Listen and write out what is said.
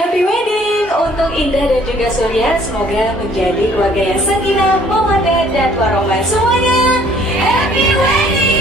Happy wedding untuk Indah dan juga Surya. Semoga menjadi keluarga yang sakinah, mawaddah dan warohmah. Semuanya happy wedding.